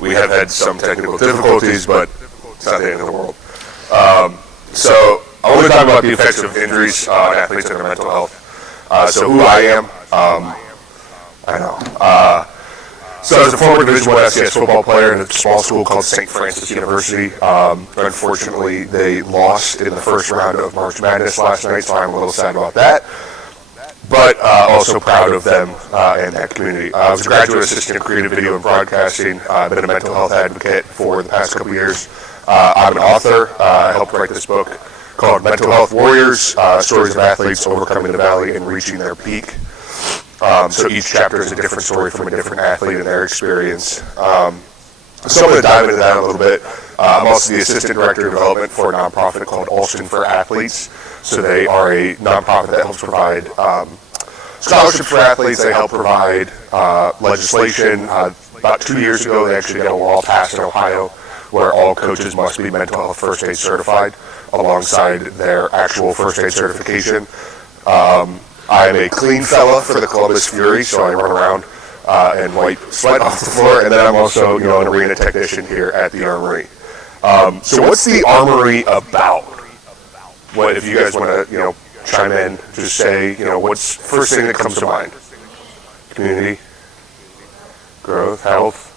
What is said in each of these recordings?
We have had some technical difficulties, but it's not the end of the world. So I want to talk about the effects of injuries on athletes and their mental health. So who I am, I know. So I was a former Division I FCS football player in a small school called St. Francis University. Unfortunately, they lost in the first round of March Madness last night, so I'm a little sad about that. But also proud of them and that community. I was a graduate assistant in creative video and broadcasting. I've been a mental health advocate for the past couple years. I'm an author. I helped write this book called Mental Health Warriors, Stories of Athletes Overcoming the Valley and Reaching Their Peak. So each chapter is a different story from a different athlete and their experience. So I'm going to dive into that a little bit. I'm also the assistant director of development for a nonprofit called Alston for Athletes. So they are a nonprofit that helps provide scholarships for athletes. They help provide legislation. About 2 years ago, they actually got a law passed in Ohio where all coaches must be mental health first aid certified alongside their actual first aid certification. I am a clean fella for the Columbus Fury, so I run around and wipe sweat off the floor, and then I'm also, an arena technician here at the Armory. So what's the Armory about? What if you guys want to, chime in, just say, what's the first thing that comes to mind? Community, growth, health,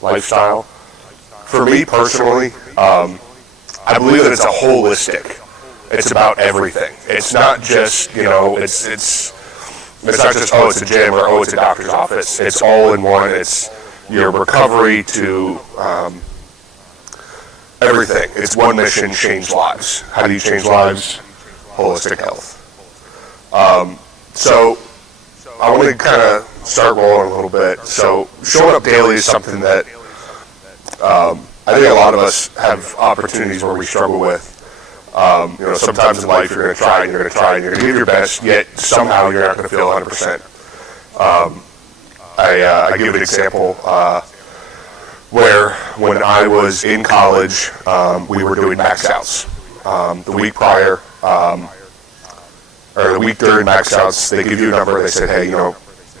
lifestyle. For me personally, I believe that it's a holistic. It's about everything. It's not just, it's not just, it's a gym or, it's a doctor's office. It's all in one. It's your recovery to everything. It's one mission, change lives. How do you change lives? Holistic health. So I want to kind of start rolling a little bit. So showing up daily is something that I think a lot of us have opportunities where we struggle with. Sometimes in life you're going to try and you're going to try and you're going to give your best, yet somehow you're not going to feel 100%. I give an example where when I was in college, we were doing max outs. The week prior, or the week during max outs, they give you a number. They said, hey,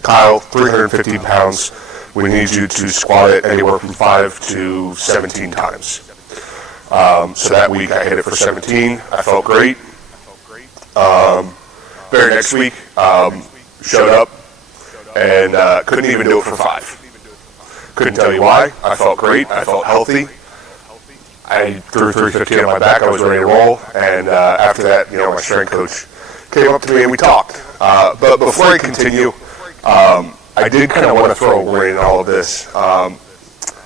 Kyle, 315 pounds. We need you to squat it anywhere from 5 to 17 times. So that week I hit it for 17. I felt great. Very next week, showed up and couldn't even do it for 5. Couldn't tell you why. I felt great. I felt healthy. I threw 315 on my back. I was ready to roll. And after that, my strength coach came up to me and we talked. But before I continue, I did kind of want to throw a warning in all of this.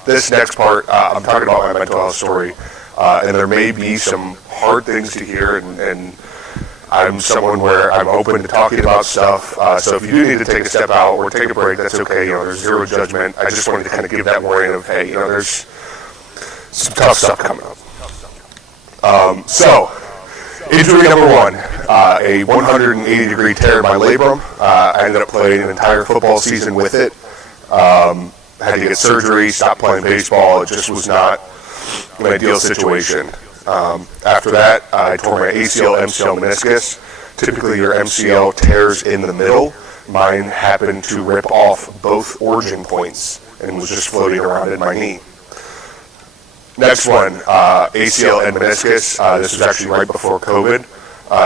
This next part, I'm talking about my mental health story. And there may be some hard things to hear, and I'm someone where I'm open to talking about stuff. So if you do need to take a step out or take a break, that's okay. There's zero judgment. I just wanted to kind of give that warning of, hey, there's some tough stuff coming up. So injury number one, a 180-degree tear in my labrum. I ended up playing an entire football season with it. Had to get surgery, stopped playing baseball. It just was not an ideal situation. After that, I tore my ACL, MCL, meniscus. Typically, your MCL tears in the middle. Mine happened to rip off both origin points and was just floating around in my knee. Next one, ACL and meniscus. This was actually right before COVID.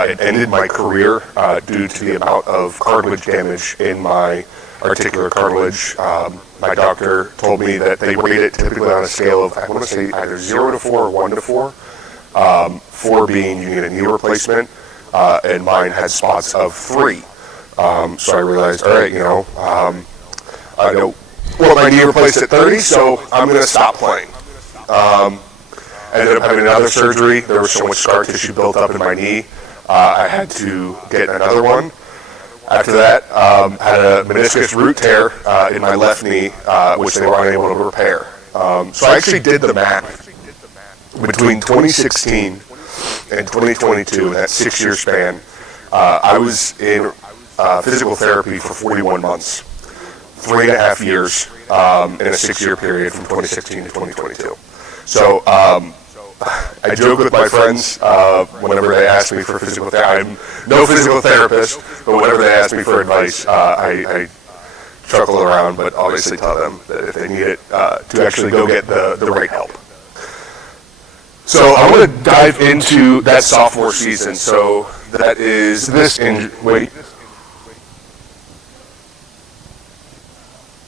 It ended my career due to the amount of cartilage damage in my articular cartilage. My doctor told me that they rate it typically on a scale of, I want to say either 0 to 4 or 1 to 4. 4 being you need a knee replacement, and mine had spots of 3. So I realized, all right, I know, well, my knee replaced at 30, so I'm going to stop playing. Ended up having another surgery. There was so much scar tissue built up in my knee. I had to get another one. After that, had a meniscus root tear in my left knee, which they were unable to repair. So I actually did the math. Between 2016 and 2022, in that 6-year span, I was in physical therapy for 41 months, 3.5 years in a 6-year period from 2016 to 2022. So I joke with my friends whenever they ask me for physical therapy. I'm no physical therapist, but whenever they ask me for advice, I chuckle around, but obviously tell them that if they need it, to actually go get the right help. So I want to dive into that sophomore season. So that is this injury.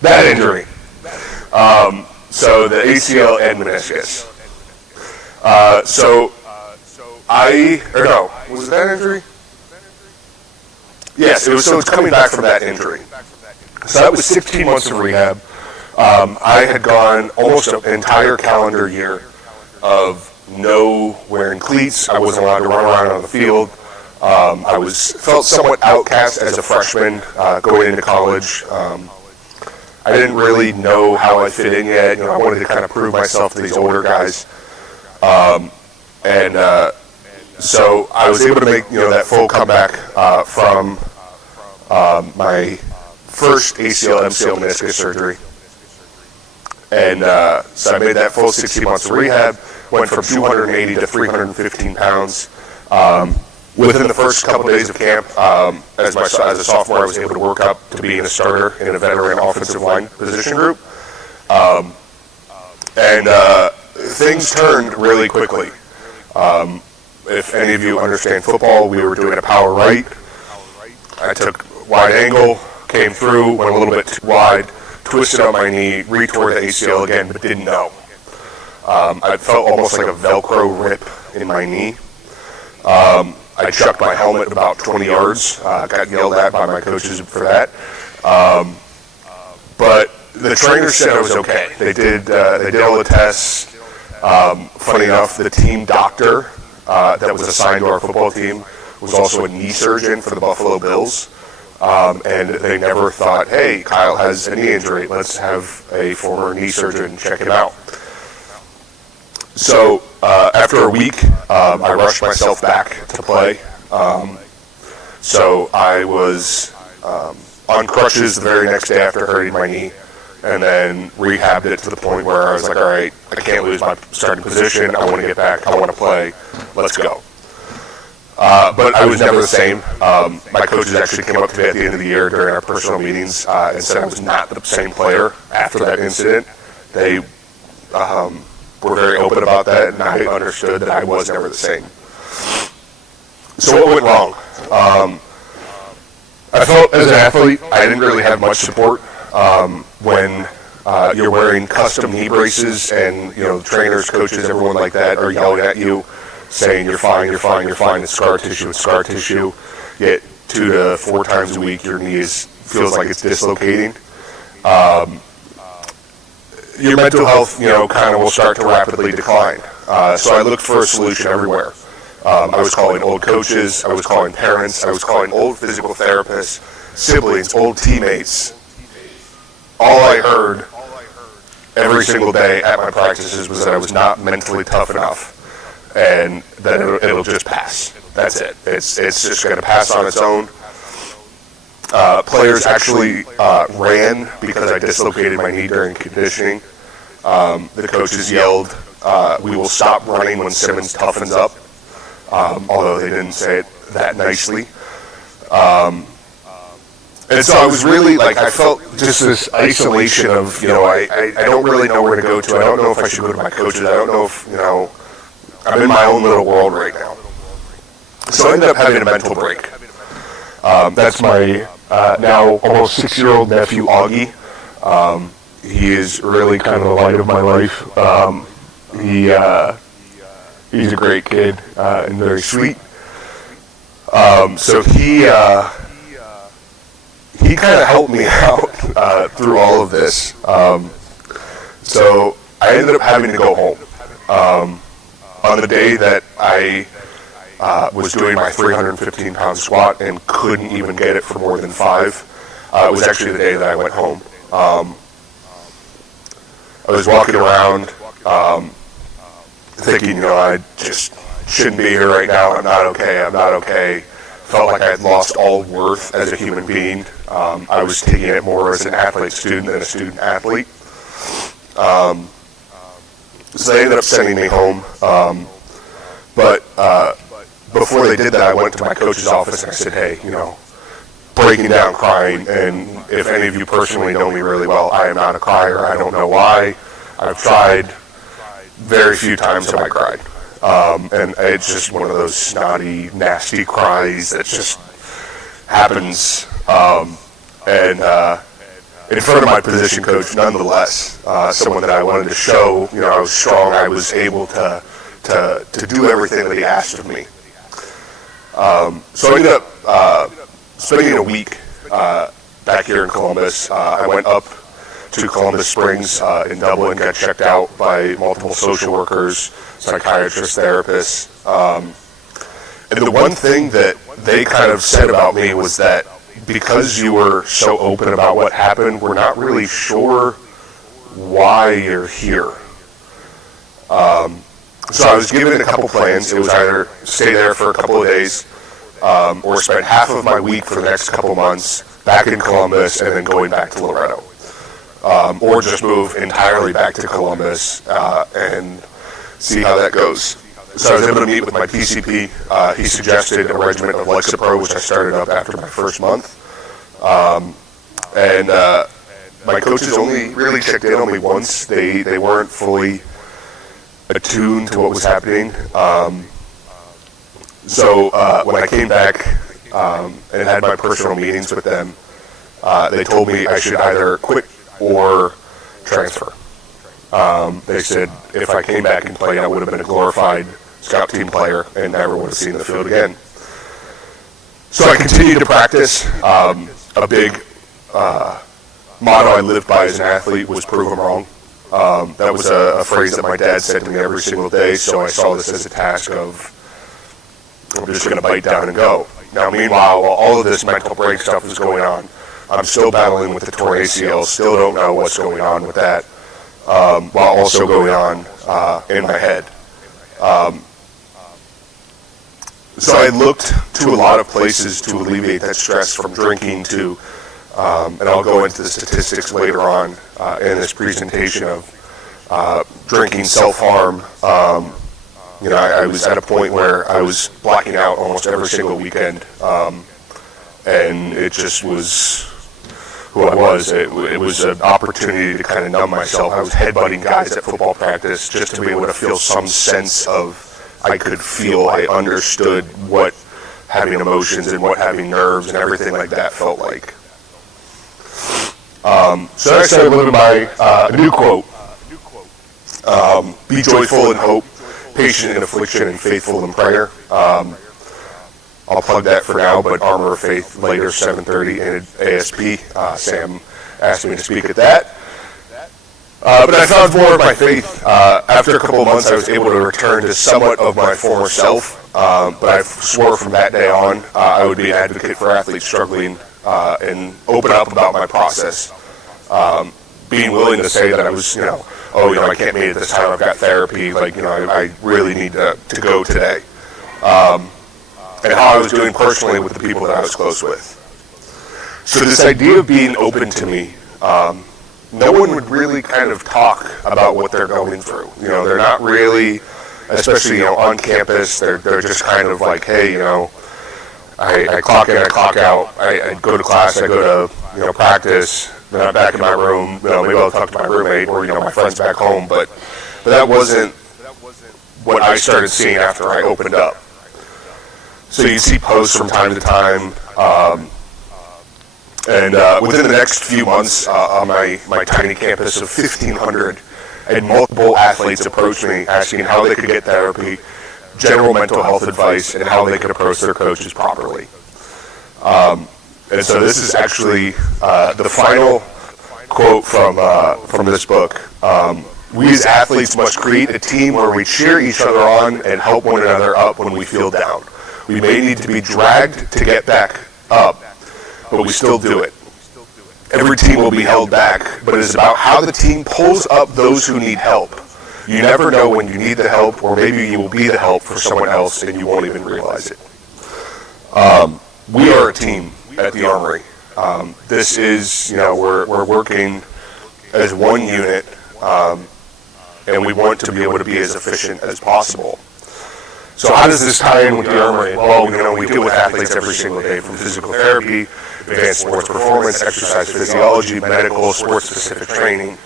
That injury. So the ACL and meniscus. Was it that injury? Yes, it was. So it's coming back from that injury. So that was 16 months of rehab. I had gone almost an entire calendar year of no wearing cleats. I wasn't allowed to run around on the field. I felt somewhat outcast as a freshman going into college. I didn't really know how I fit in yet. I wanted to kind of prove myself to these older guys. So I was able to make that full comeback from my first ACL, MCL, meniscus surgery. And so I made that full 60 months of rehab, went from 280 to 315 pounds. Within the first couple days of camp, as a sophomore, I was able to work up to being a starter in a veteran offensive line position group. Things turned really quickly. If any of you understand football, we were doing a power right. I took wide angle, came through, went a little bit too wide, twisted up my knee, retore the ACL again, but didn't know. I felt almost like a Velcro rip in my knee. I chucked my helmet about 20 yards, got yelled at by my coaches for that. But the trainers said I was okay. They did all the tests. Funny enough, the team doctor that was assigned to our football team was also a knee surgeon for the Buffalo Bills. And they never thought, hey, Kyle has a knee injury. Let's have a former knee surgeon check him out. So after a week, I rushed myself back to play. So I was on crutches the very next day after hurting my knee, and then rehabbed it to the point where I was like, all right, I can't lose my starting position. I want to get back. I want to play. Let's go. But I was never the same. My coaches actually came up to me at the end of the year during our personal meetings and said I was not the same player after that incident. They were very open about that, and I understood that I was never the same. So what went wrong? I felt as an athlete, I didn't really have much support when you're wearing custom knee braces and trainers, coaches, everyone like that are yelling at you, saying you're fine, you're fine, you're fine. It's scar tissue. Yet 2 to 4 times a week, your knee feels like it's dislocating. Your mental health, kind of will start to rapidly decline. So I looked for a solution everywhere. I was calling old coaches, I was calling parents, I was calling old physical therapists, siblings, old teammates. All I heard every single day at my practices was that I was not mentally tough enough, and that it'll just pass. That's it. It's just going to pass on its own. Players actually ran because I dislocated my knee during conditioning. The coaches yelled, "We will stop running when Simmonds toughens up," although they didn't say it that nicely. And so I was really, I felt just this isolation of, I don't really know where to go to. I don't know if I should go to my coaches. I don't know if, I'm in my own little world right now. So I ended up having a mental break. That's my now almost 6-year-old nephew, Augie. He is really kind of the light of my life. He's a great kid and very sweet. So he kind of helped me out through all of this. So I ended up having to go home. On the day that I was doing my 315-pound squat and couldn't even get it for more than 5, it was actually the day that I went home. I was walking around thinking, I just shouldn't be here right now. I'm not okay. Felt like I had lost all worth as a human being. I was taking it more as an athlete-student than a student-athlete. So they ended up sending me home. But before they did that, I went to my coach's office and I said, hey, breaking down, crying. And if any of you personally know me really well, I am not a crier. I don't know why. I've tried. Very few times have I cried. And it's just one of those snotty, nasty cries that just happens. And in front of my position coach, nonetheless, someone that I wanted to show, I was strong. I was able to do everything that he asked of me. So I ended up spending a week back here in Columbus. I went up to Columbus Springs in Dublin, got checked out by multiple social workers, psychiatrists, therapists. And the one thing that they kind of said about me was that because you were so open about what happened, we're not really sure why you're here. So I was given a couple plans. It was either stay there for a couple of days or spend half of my week for the next couple months back in Columbus and then going back to Loretto. Or just move entirely back to Columbus and see how that goes. So I was able to meet with my PCP. He suggested a regimen of Lexapro, which I started up after my first month. And my coaches only really checked in on me once. They weren't fully attuned to what was happening. So when I came back and had my personal meetings with them, they told me I should either quit or transfer. They said if I came back and played, I would have been a glorified scout team player and never would have seen the field again. So I continued to practice. A big motto I lived by as an athlete was prove them wrong. That was a phrase that my dad said to me every single day, so I saw this as a task of I'm just going to bite down and go. Now, meanwhile, while all of this mental break stuff is going on, I'm still battling with the torn ACL, still don't know what's going on with that, while also going on in my head. So I looked to a lot of places to alleviate that stress, from drinking to, and I'll go into the statistics later on in this presentation of drinking, self-harm. I was at a point where I was blacking out almost every single weekend, and it just was who I was. It was an opportunity to kind of numb myself. I was headbutting guys at football practice just to be able to feel some sense of I could feel, I understood what having emotions and what having nerves and everything like that felt like. So I started living by a new quote, be joyful in hope, patient in affliction, and faithful in prayer. I'll plug that for now, but Armor of Faith later, 7:30 in ASP. Sam asked me to speak at that. But I found more of my faith. After a couple of months, I was able to return to somewhat of my former self. But I swore from that day on I would be an advocate for athletes struggling and open up about my process. Being willing to say that I was, I can't make it this time. I've got therapy. I really need to go today. And how I was doing personally with the people that I was close with. So this idea of being open to me, no one would really kind of talk about what they're going through. They're not really, especially, on campus, they're just kind of like, hey, I clock in, I clock out, I go to class, I go to, practice, then I'm back in my room, maybe I'll talk to my roommate or, my friends back home, but that wasn't what I started seeing after I opened up. So you see posts from time to time, and within the next few months on my tiny campus of 1,500, I had multiple athletes approach me asking how they could get therapy, general mental health advice, and how they could approach their coaches properly. And so this is actually the final quote from this book. We as athletes must create a team where we cheer each other on and help one another up when we feel down. We may need to be dragged to get back up, but we still do it. Every team will be held back, but it is about how the team pulls up those who need help. You never know when you need the help, or maybe you will be the help for someone else and you won't even realize it. We are a team at the Armory. This is, we're working as one unit, and we want to be able to be as efficient as possible. So how does this tie in with the Armory? Well, we deal with athletes every single day, from physical therapy, advanced sports performance, exercise physiology, medical, sports-specific training.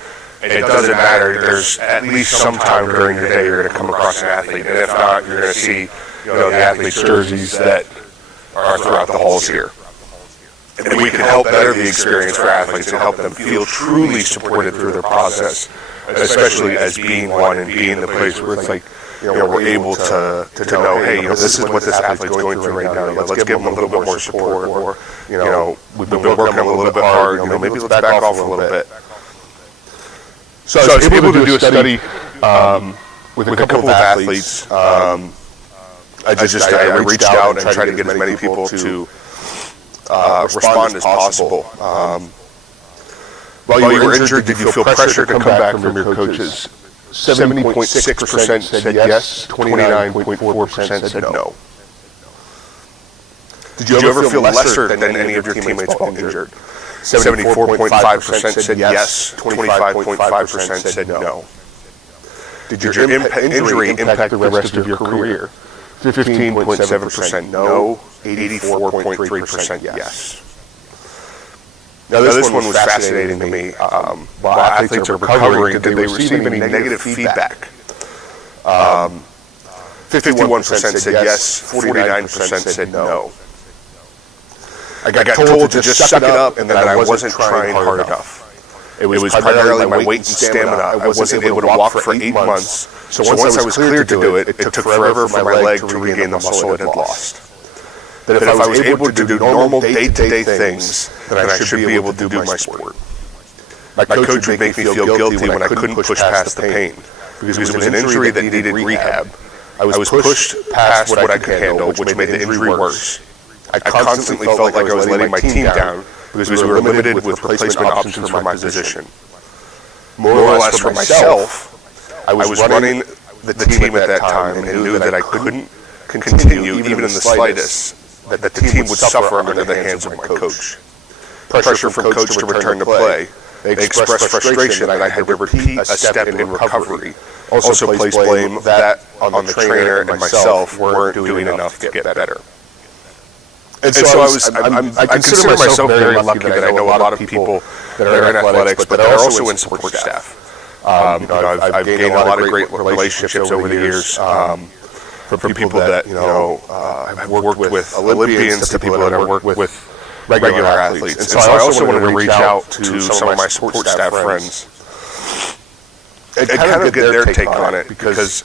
It doesn't matter. There's at least some time during your day you're going to come across an athlete, and if not, you're going to see the athletes' jerseys that are throughout the halls here. And we can help better the experience for athletes and help them feel truly supported through their process, especially as being one and being the place where it's like, we're able to know, hey, this is what this athlete's going through right now. Let's give them a little bit more support, or, we've been working a little bit hard, maybe let's back off a little bit. So I was able to do a study with a couple of athletes. I reached out and tried to get as many people to respond as possible. While you were injured, did you feel pressure to come back from your coaches? 70.6% said yes, 29.4% said no. Did you ever feel lesser than any of your teammates while injured? 74.5% said yes, 25.5% said no. Did your injury impact the rest of your career? 15.7% no, 84.3% yes. Now this one was fascinating to me. While athletes are recovering, did they receive any negative feedback? 51% said yes, 49% said no. I got told to just suck it up and that I wasn't trying hard enough. It was primarily my weight and stamina. I wasn't able to walk for 8 months. So once I was cleared to do it, it took forever for my leg to regain the muscle it had lost. That if I was able to do normal day-to-day things, then I should be able to do my sport. My coach would make me feel guilty when I couldn't push past the pain, because it was an injury that needed rehab. I was pushed past what I could handle, which made the injury worse. I constantly felt like I was letting my team down, because we were limited with replacement options for my position. More or less for myself, I was running the team at that time and knew that I couldn't continue, even in the slightest, that the team would suffer under the hands of my coach. Pressure from coach to return to play. They expressed frustration that I had to repeat a step in recovery. Also placed blame that on the trainer and myself weren't doing enough to get better. And so I consider myself very lucky that I know a lot of people that are in athletics, but they're also in support staff. I've gained a lot of great relationships over the years from people that I've worked with Olympians to people that I've worked with regular athletes. And so I also wanted to reach out to some of my support staff friends and kind of get their take on it, because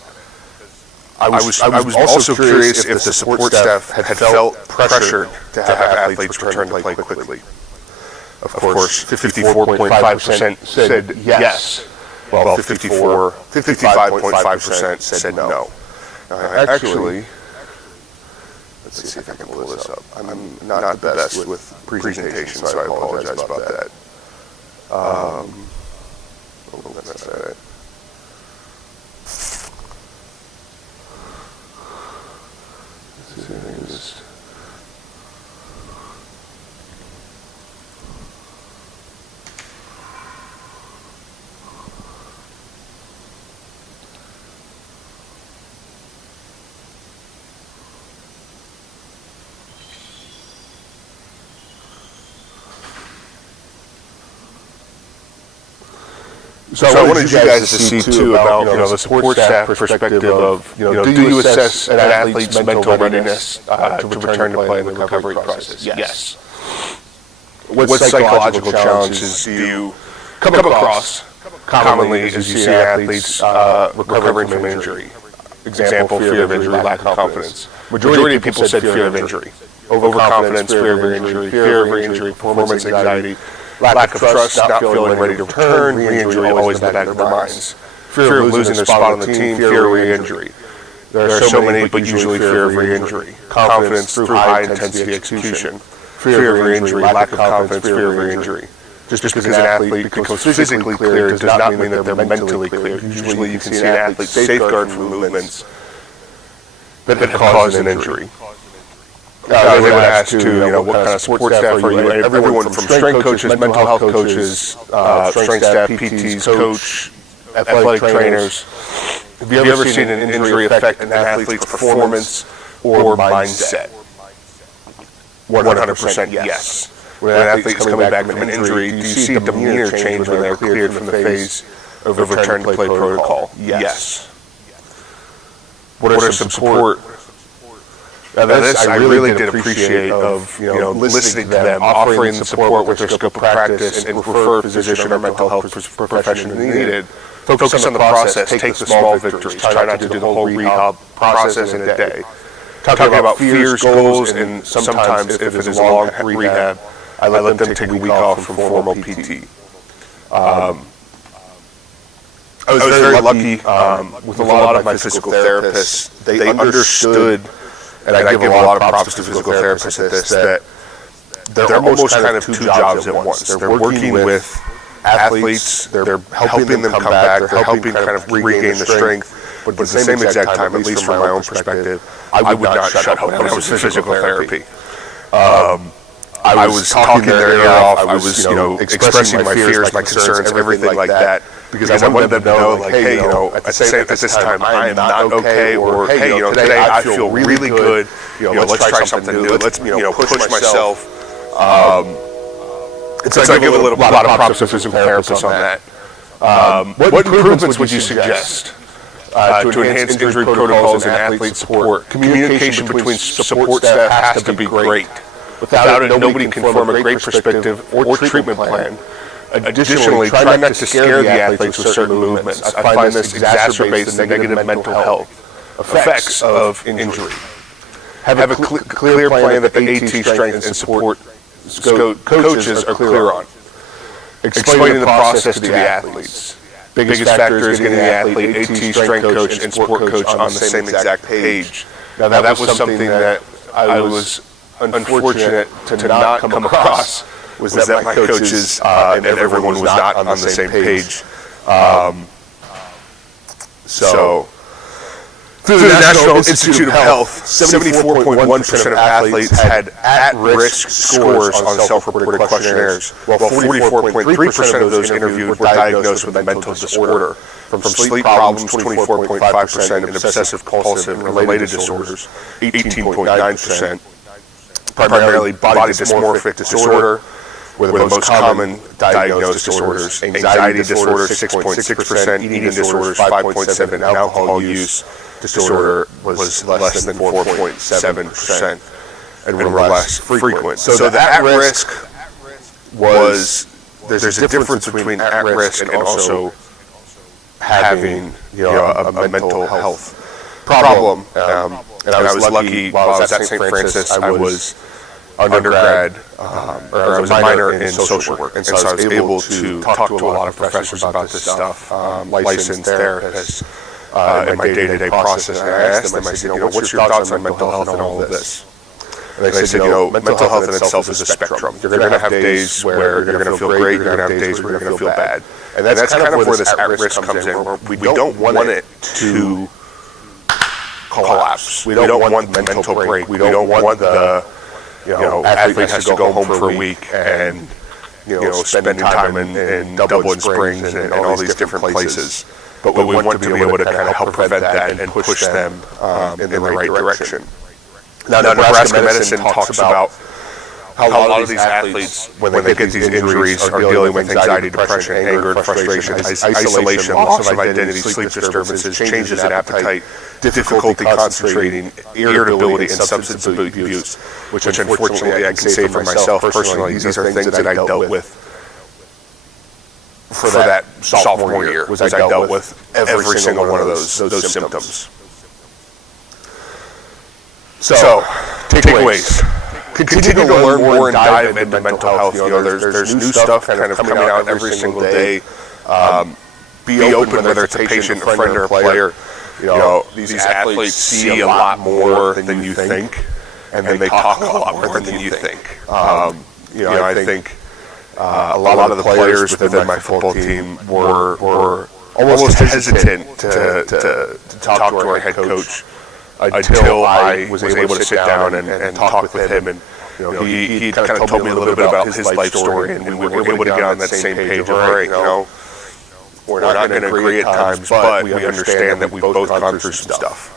I was also curious if the support staff had felt pressure to have athletes return to play quickly. Of course, 54.5% said yes, while 55.5% said no. Actually, let's see if I can pull this up. I'm not the best with presentation, so I apologize about that. That's not it. So I wanted you guys to see too about the support staff perspective of do you assess an athlete's mental readiness to return to play in the recovery process? Yes. What psychological challenges do you come across commonly as you see athletes recovering from injury? Example, fear of injury, lack of confidence. Majority of people said fear of injury. Overconfidence, fear of injury, performance anxiety, lack of trust, not feeling ready to return, re-injury always in the back of their minds. Fear of losing their spot on the team, fear of re-injury. There are so many, but usually fear of re-injury. Confidence through high-intensity execution. Fear of re-injury, lack of confidence, fear of re-injury. Just because an athlete becomes physically clear does not mean that they're mentally clear. Usually you can see an athlete safeguard from movements that cause an injury. They would ask too, what kind of support staff are you? Everyone from strength coaches, mental health coaches, strength staff, PTs, coach, athletic trainers. Have you ever seen an injury affect an athlete's performance or mindset? 100% yes. when an athlete is coming back from an injury, do you see a demeanor change when they're cleared from the phase of return to play protocol? Yes. What are some support? Now this I really did appreciate of listening to them, offering the support with their scope of practice, and refer a physician or mental health professional needed. Focus on the process, take the small victories, try not to do the whole rehab process in a day. Talking about fears, goals, and sometimes if it is a long rehab, I let them take a week off from formal PT. I was very lucky with a lot of my physical therapists. They understood, and I give a lot of props to physical therapists at this, that they're almost kind of two jobs at once. They're working with athletes, they're helping them come back, they're helping kind of regain the strength, but at the same exact time, at least from my own perspective, I would not shut up when I was in physical therapy. I was talking their ear off, I was expressing my fears, my concerns, everything like that, because I wanted them to know, like, hey, at this time I am not okay, or hey, today I feel really good, let's try something new, let's push myself. So I give a lot of props to physical therapists on that. What improvements would you suggest to enhance injury protocols and athlete support? Communication between support staff has to be great. Without it, nobody can form a great perspective or treatment plan. Additionally, try not to scare the athletes with certain movements. I find this exacerbates the negative mental health effects of injury. Have a clear plan that the AT strength and support coaches are clear on. Explaining the process to the athletes. Biggest factor is getting the athlete, AT strength coach, and sport coach on the same exact page. Now that was something that I was unfortunate to not come across, was that my coaches and everyone was not on the same page. So, through the National Institute of Health, 74.1% of athletes had at-risk scores on self-reported questionnaires, while 44.3% of those interviewed were diagnosed with a mental disorder. From sleep problems, 24.5%, and obsessive-compulsive and related disorders, 18.9%. Primarily body dysmorphic disorder were the most common diagnosed disorders. Anxiety disorder, 6.6%, eating disorders, 5.7%, and alcohol use disorder was less than 4.7%, and were less frequent. So the at-risk was, there's a difference between at-risk and also having a mental health problem. And I was lucky while I was at St. Francis, I was undergrad, or I was a minor in social work, and so I was able to talk to a lot of professors about this stuff, licensed therapists, in my day-to-day process. And I asked them, I said, what's your thoughts on mental health and all of this? And they said, mental health in itself is a spectrum. You're going to have days where you're going to feel great, you're going to have days where you're going to feel bad. And that's kind of where this at-risk comes in, where we don't want it to collapse. We don't want the mental break. We don't want the athlete has to go home for a week and spending time in Dublin Springs and all these different places. But we want to be able to kind of help prevent that and push them in the right direction. Now, Nebraska Medicine talks about how a lot of these athletes, when they get these injuries, are dealing with anxiety, depression, anger, and frustration, isolation, loss of identity, sleep disturbances, changes in appetite, difficulty concentrating, irritability, and substance abuse, which unfortunately I can say for myself personally, these are things that I dealt with for that sophomore year, was I dealt with every single one of those symptoms. So, takeaways. Continue to learn more and dive into mental health. There's new stuff kind of coming out every single day. Be open, whether it's a patient, a friend, or a player. These athletes see a lot more than you think, and they talk a lot more than you think. I think a lot of the players within my football team were almost hesitant to talk to our head coach until I was able to sit down and talk with him. And he kind of told me a little bit about his life story, and we were able to get on that same page of, all right, we're not going to agree at times, but we understand that we've both gone through some stuff.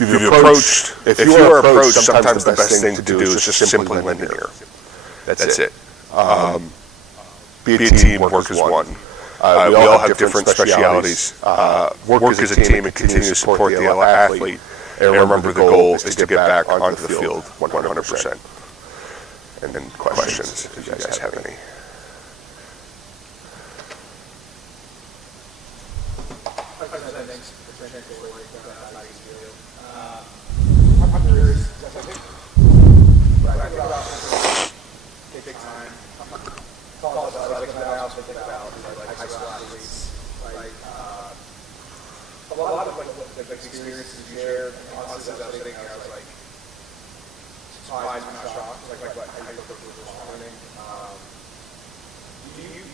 If you are approached, sometimes the best thing to do is just simply lend an ear. That's it. Be a team, work as one. We all have different specialities. Work as a team and continue to support the athlete. And remember, the goal is to get back onto the field 100%. And then questions, if you guys have any. Experiences you shared, honestly, I was sitting there, I was like, surprised but not shocked, like how you look at responding. Do you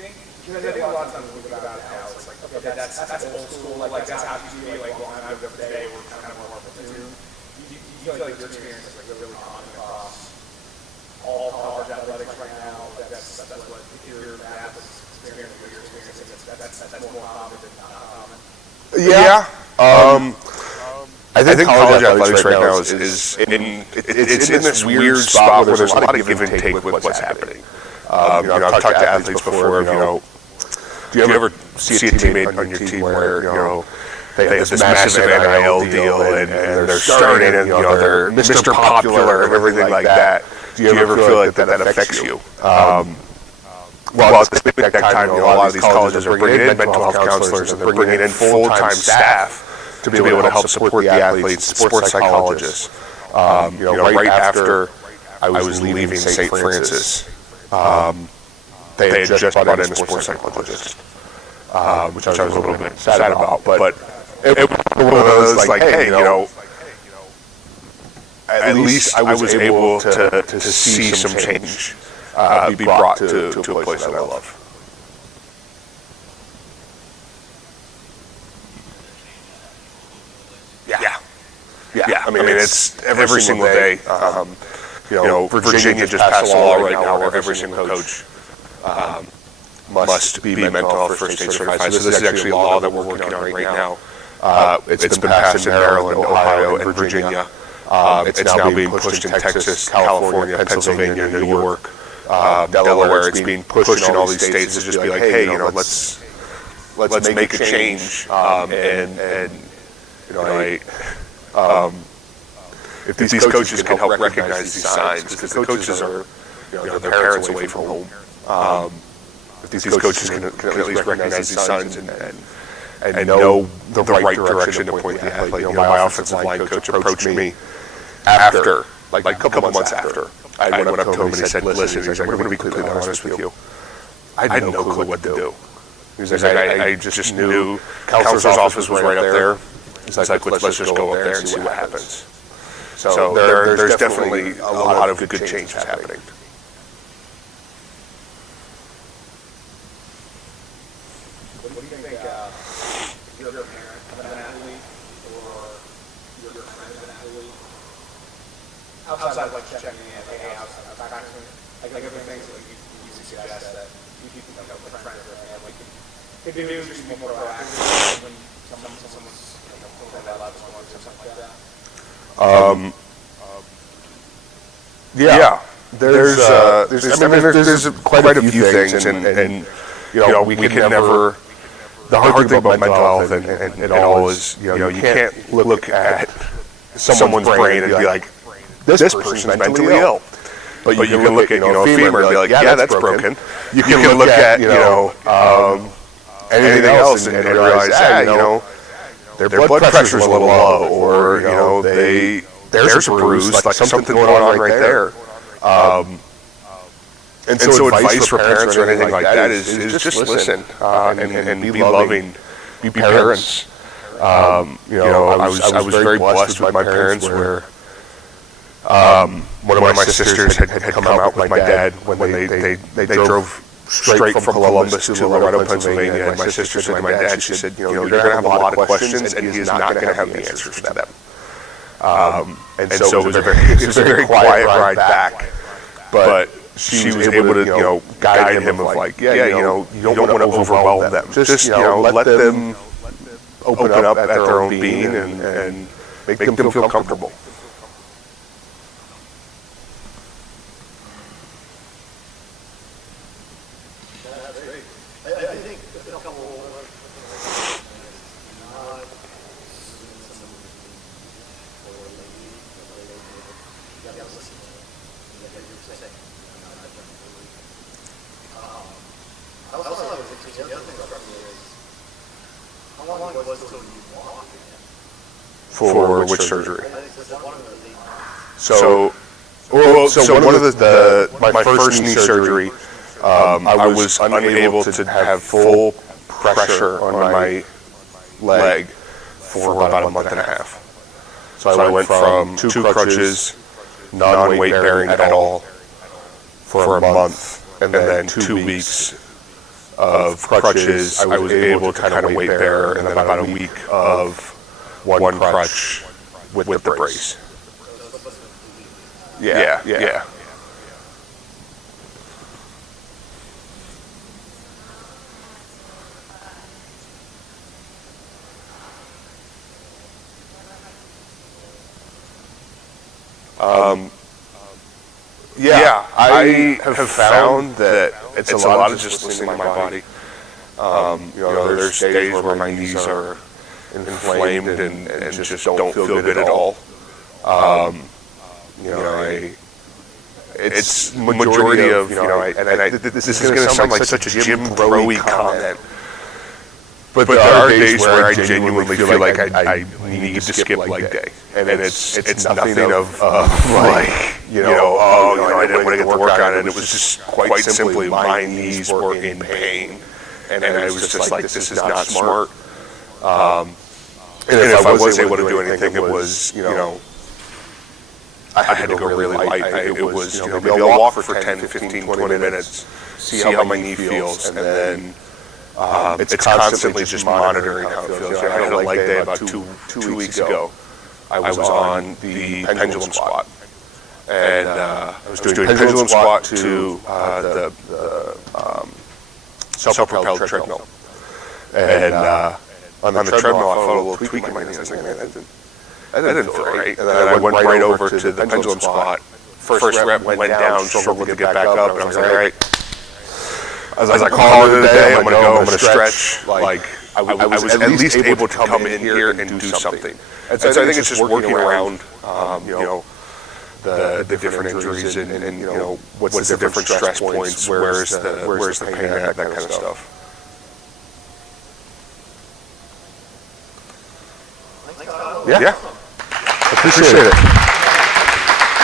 think, because I think a lot of times we think about it now, it's like, okay, that's old school, like that's how it used to be, like long time ago. Today we're kind of more platoon. Do you feel like your experience is like really common across all college athletics right now? That's what your athletes experience, what you're experiencing, that's more common than not common? Yeah. I think college athletics right now is in this weird spot where there's a lot of give and take with what's happening. I've talked to athletes before. Do you ever see a teammate on your team where they have this massive NIL deal and they're starting and they're Mr. Popular and everything like that? Do you ever feel like that affects you? Well, at that time, a lot of these colleges are bringing in mental health counselors and they're bringing in full-time staff to be able to help support the athletes, sports psychologists. Right after I was leaving St. Francis, they had just brought in a sports psychologist, which I was a little bit sad about. But it was one of those like, hey, at least I was able to see some change be brought to a place that I love. Yeah. I mean, it's every single day. Virginia just passed a law right now where every single coach must be mental health first aid certified. So this is actually a law that we're working on right now. It's been passed in Maryland, Ohio, and Virginia. It's now being pushed in Texas, California, Pennsylvania, New York, Delaware. It's being pushed in all these states to just be like, hey, let's make a change. If these coaches can help recognize these signs, because the coaches are, their parents away from home. If these coaches can at least recognize these signs and know the right direction to point the athlete. My offensive line coach approached me after, like a couple months after. I went up to him and he said, listen, I'm going to be completely honest with you. I had no clue what to do. He was like, I just knew counselor's office was right up there. He's like, let's just go up there and see what happens. So there's definitely a lot of good changes happening. What do you think, you're a parent of an athlete or you're a friend of an athlete? Outside of like checking in, hey, outside of practicing, like other things that you suggest that you can with friends or family could do just be more proactive when someone's that loud or something like that? There's quite a few things, and we can never. The hard thing about mental health and all is, you can't look at someone's brain and be like, this person's mentally ill. But you can look at a femur and be like, yeah, that's broken. You can look at anything else and realize, their blood pressure's a little low, or there's a bruise, like something going on right there. And so advice for parents or anything like that is just listen and be loving, be parents. I was very blessed with my parents where one of my sisters had come out with my dad when they drove straight from Columbus to Laredo, Pennsylvania, and my sister said to my dad, she said, you're going to have a lot of questions and he is not going to have the answers to them. And so it was a very quiet ride back, but she was able to guide him of like, you don't want to overwhelm them. Just let them open up at their own being and make them feel comfortable. great. I think a couple of not some or maybe yeah, listen. You're saying. I was interested. The other thing that struck me is how long it was until you walked again. For which surgery? I think was one of the So one of my first knee surgery, I was unable to have full pressure on my leg for about a month and a half. So I went from 2 crutches, non-weight bearing at all, for a month, and then 2 weeks of crutches. I was able to kind of weight bear, and then about a week of one crutch with the brace. Yeah. I have found that it's a lot of just listening to my body. There's days where my knees are inflamed and just don't feel good at all. It's majority of, this is going to sound like such a Jim Bro-y comment, but there are days where I genuinely feel like I need to skip leg day, and it's nothing of like, I didn't want to get the work on it. It was just quite simply my knees were in pain, and I was just like, this is not smart. And if I was able to do anything, it was, I had to go really light. It was, maybe I'll walk for 10, 15, 20 minutes, see how my knee feels, and then it's constantly just monitoring how it feels. I had a leg day about two weeks ago. I was on the pendulum squat, and I was doing pendulum squat to the self-propelled treadmill. And on the treadmill, I felt a little tweak in my knee. I was like, man, that didn't feel right. And then I went right over to the pendulum squat. First rep went down, struggled to get back up, and I was like, all right. As I call it a day, I'm going to stretch. Like, I was at least able to come in here and do something. And so I think it's just working around, the different injuries and what's the different stress points, where's the pain at, that kind of stuff. Yeah. Appreciate it.